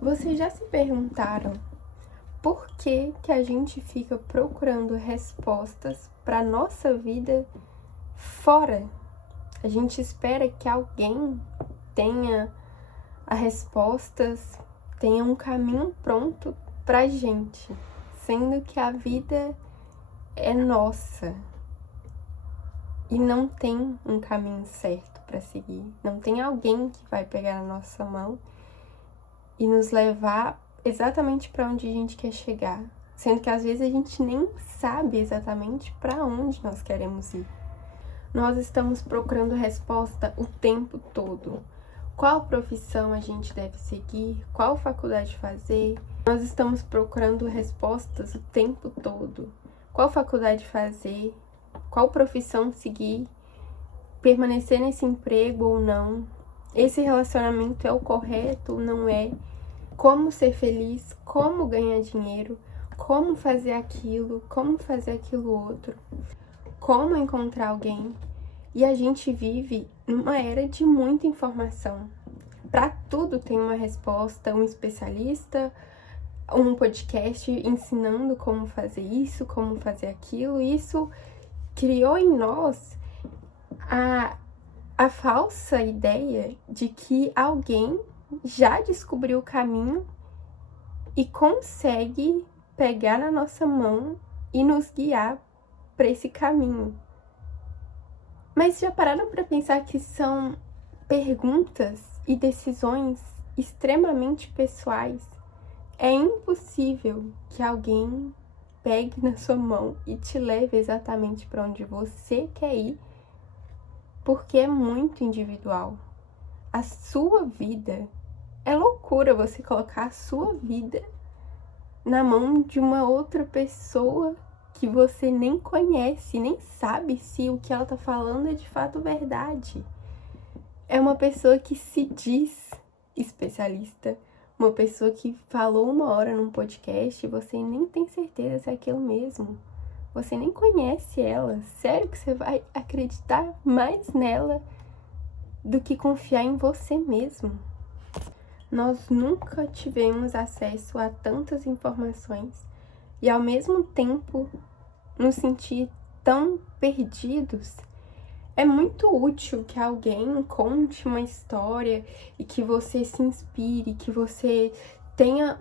Vocês já se perguntaram por que que a gente fica procurando respostas para nossa vida fora? A gente espera que alguém tenha as respostas, tenha um caminho pronto pra gente, sendo que a vida é nossa e não tem um caminho certo para seguir. Não tem alguém que vai pegar a nossa mão e nos levar exatamente para onde a gente quer chegar, sendo que às vezes a gente nem sabe exatamente para onde nós queremos ir. Nós estamos procurando resposta o tempo todo. Qual profissão a gente deve seguir? Qual faculdade fazer? Nós estamos procurando respostas o tempo todo. Qual faculdade fazer? Qual profissão seguir? Permanecer nesse emprego ou não? Esse relacionamento é o correto ou não é? Como ser feliz? Como ganhar dinheiro? Como fazer aquilo? Como fazer aquilo outro? Como encontrar alguém? E a gente vive numa era de muita informação. Para tudo tem uma resposta, um especialista, um podcast ensinando como fazer isso, como fazer aquilo. Isso criou em nós a falsa ideia de que alguém já descobriu o caminho e consegue pegar na nossa mão e nos guiar para esse caminho. Mas já pararam para pensar que são perguntas e decisões extremamente pessoais? É impossível que alguém pegue na sua mão e te leve exatamente para onde você quer ir, porque é muito individual. A sua vida, é loucura você colocar a sua vida na mão de uma outra pessoa que você nem conhece, nem sabe se o que ela tá falando é de fato verdade. É uma pessoa que se diz especialista, uma pessoa que falou uma hora num podcast e você nem tem certeza se é aquilo mesmo. Você nem conhece ela. Sério que você vai acreditar mais nela do que confiar em você mesmo? Nós nunca tivemos acesso a tantas informações e ao mesmo tempo nos sentir tão perdidos. É muito útil que alguém conte uma história e que você se inspire, que você tenha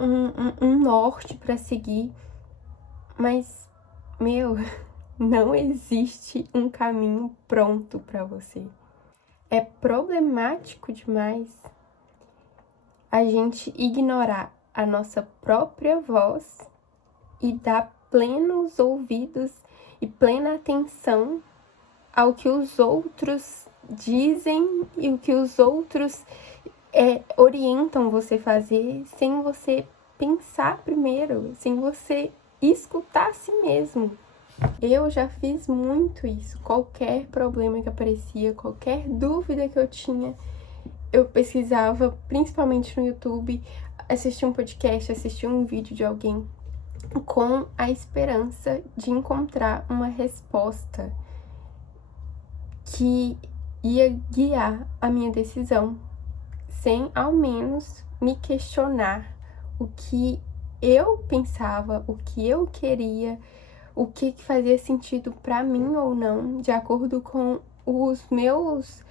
um norte para seguir, mas, não existe um caminho pronto para você. É problemático demais a gente ignorar a nossa própria voz e dar plenos ouvidos e plena atenção ao que os outros dizem e o que os outros orientam você a fazer, sem você pensar primeiro, sem você escutar a si mesmo. Eu já fiz muito isso. Qualquer problema que aparecia, qualquer dúvida que eu tinha, eu pesquisava, principalmente no YouTube, assistia um podcast, assistia um vídeo de alguém, com a esperança de encontrar uma resposta que ia guiar a minha decisão, sem ao menos me questionar o que eu pensava, o que eu queria, o que fazia sentido para mim ou não, de acordo com os meus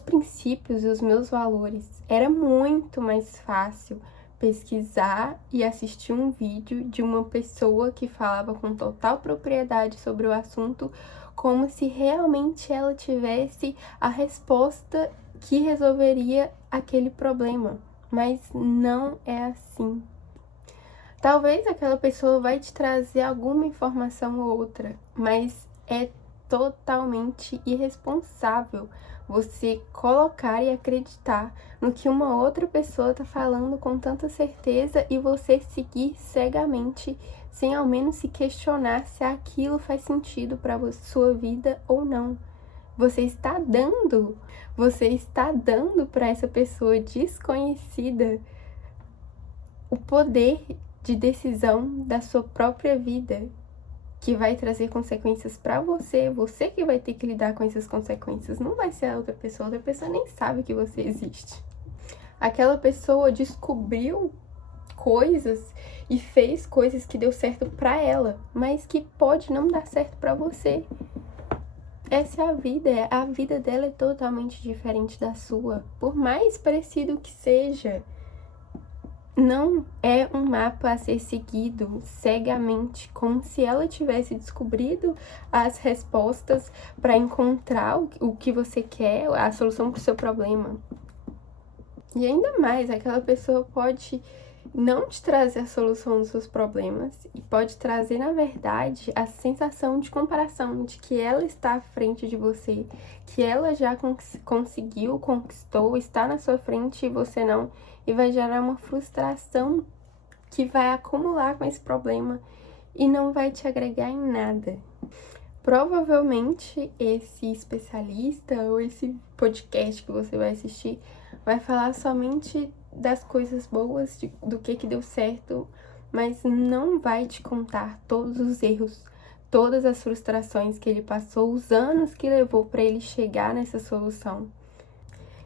princípios e os meus valores. Era muito mais fácil pesquisar e assistir um vídeo de uma pessoa que falava com total propriedade sobre o assunto, como se realmente ela tivesse a resposta que resolveria aquele problema. Mas não é assim. Talvez aquela pessoa vai te trazer alguma informação ou outra, mas é totalmente irresponsável você colocar e acreditar no que uma outra pessoa está falando com tanta certeza e você seguir cegamente, sem ao menos se questionar se aquilo faz sentido para sua vida ou não. Você está dando para essa pessoa desconhecida o poder de decisão da sua própria vida, que vai trazer consequências para você que vai ter que lidar com essas consequências, não vai ser a outra pessoa nem sabe que você existe. Aquela pessoa descobriu coisas e fez coisas que deu certo pra ela, mas que pode não dar certo pra você. Essa é a vida dela é totalmente diferente da sua, por mais parecido que seja. Não é um mapa a ser seguido cegamente, como se ela tivesse descobrido as respostas para encontrar o que você quer, a solução para o seu problema. E ainda mais, aquela pessoa pode não te trazer a solução dos seus problemas e pode trazer, na verdade, a sensação de comparação, de que ela está à frente de você, que ela já conseguiu, conquistou, está na sua frente e você não, e vai gerar uma frustração que vai acumular com esse problema e não vai te agregar em nada. Provavelmente esse especialista ou esse podcast que você vai assistir vai falar somente das coisas boas, do que deu certo, mas não vai te contar todos os erros, todas as frustrações que ele passou, os anos que levou para ele chegar nessa solução.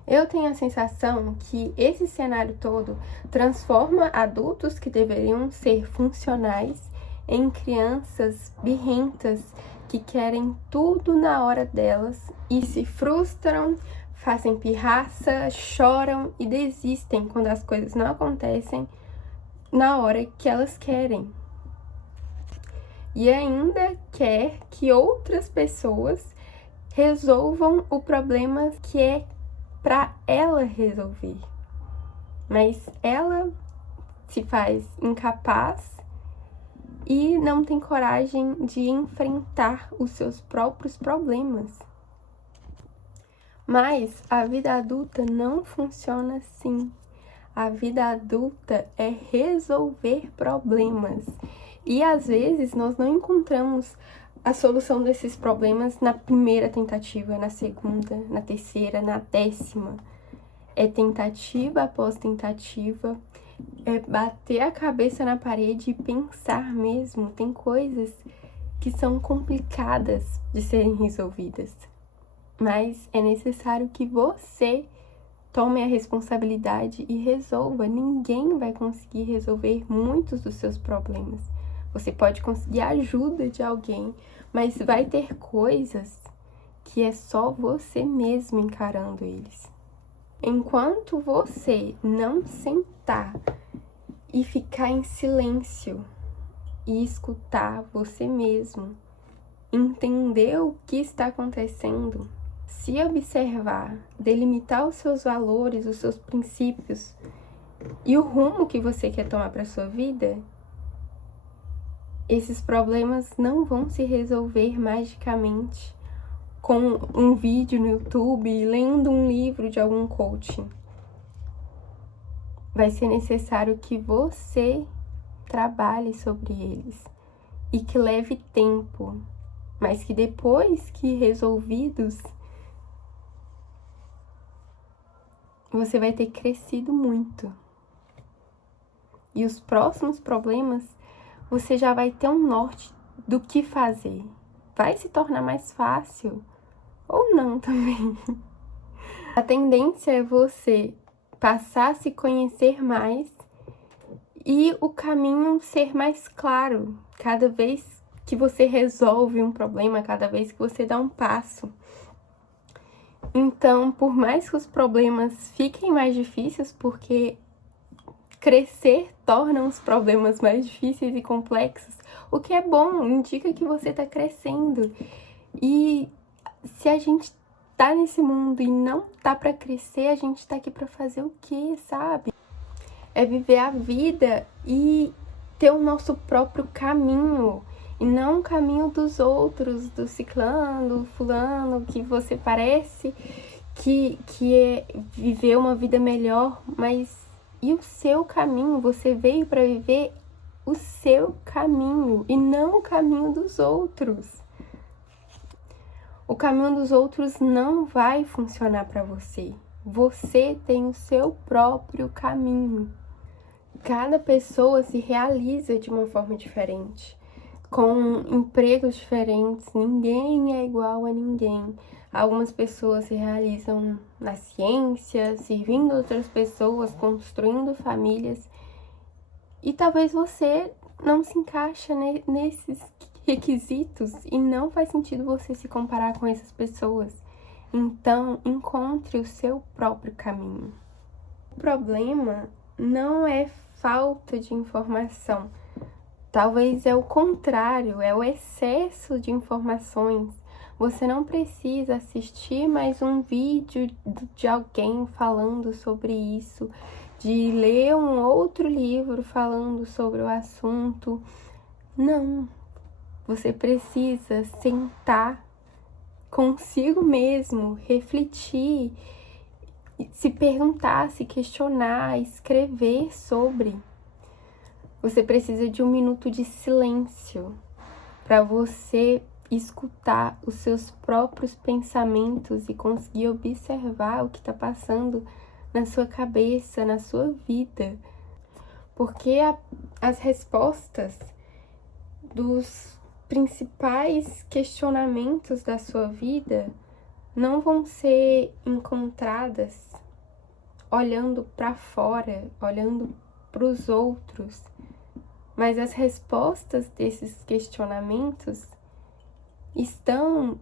Eu tenho a sensação que esse cenário todo transforma adultos que deveriam ser funcionais em crianças birrentas que querem tudo na hora delas e se frustram, fazem pirraça, choram e desistem quando as coisas não acontecem na hora que elas querem. E ainda quer que outras pessoas resolvam o problema que é para ela resolver. Mas ela se faz incapaz e não tem coragem de enfrentar os seus próprios problemas. Mas a vida adulta não funciona assim. A vida adulta é resolver problemas. E às vezes nós não encontramos a solução desses problemas na primeira tentativa, na segunda, na terceira, na 10ª. É tentativa após tentativa, é bater a cabeça na parede e pensar mesmo. Tem coisas que são complicadas de serem resolvidas, mas é necessário que você tome a responsabilidade e resolva. Ninguém vai conseguir resolver muitos dos seus problemas. Você pode conseguir a ajuda de alguém, mas vai ter coisas que é só você mesmo encarando eles. Enquanto você não sentar e ficar em silêncio e escutar você mesmo, entender o que está acontecendo, se observar, delimitar os seus valores, os seus princípios e o rumo que você quer tomar para a sua vida, esses problemas não vão se resolver magicamente com um vídeo no YouTube, lendo um livro de algum coaching. Vai ser necessário que você trabalhe sobre eles e que leve tempo, mas que depois que resolvidos, você vai ter crescido muito. E os próximos problemas, você já vai ter um norte do que fazer. Vai se tornar mais fácil ou não também. A tendência é você passar a se conhecer mais e o caminho ser mais claro cada vez que você resolve um problema, cada vez que você dá um passo. Então, por mais que os problemas fiquem mais difíceis, porque crescer torna os problemas mais difíceis e complexos, o que é bom, indica que você está crescendo. E se a gente tá nesse mundo e não tá para crescer, a gente tá aqui para fazer o quê, sabe? É viver a vida e ter o nosso próprio caminho, e não o caminho dos outros, do ciclano, do fulano, que você parece que é viver uma vida melhor, mas e o seu caminho? Você veio para viver o seu caminho e não o caminho dos outros. O caminho dos outros não vai funcionar para você. Você tem o seu próprio caminho. Cada pessoa se realiza de uma forma diferente, com empregos diferentes. Ninguém é igual a ninguém. Algumas pessoas se realizam na ciência, servindo outras pessoas, construindo famílias. E talvez você não se encaixa nesses requisitos e não faz sentido você se comparar com essas pessoas. Então, encontre o seu próprio caminho. O problema não é falta de informação. Talvez é o contrário, é o excesso de informações. Você não precisa assistir mais um vídeo de alguém falando sobre isso, de ler um outro livro falando sobre o assunto. Não. Você precisa sentar consigo mesmo, refletir, se perguntar, se questionar, escrever sobre. Você precisa de 1 minuto de silêncio para você escutar os seus próprios pensamentos e conseguir observar o que está passando na sua cabeça, na sua vida. Porque as respostas dos principais questionamentos da sua vida não vão ser encontradas olhando para fora, olhando para os outros, mas as respostas desses questionamentos estão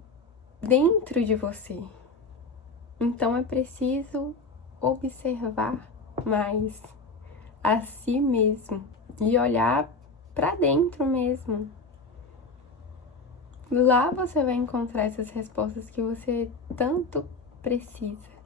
dentro de você. Então é preciso observar mais a si mesmo e olhar para dentro mesmo. Lá você vai encontrar essas respostas que você tanto precisa.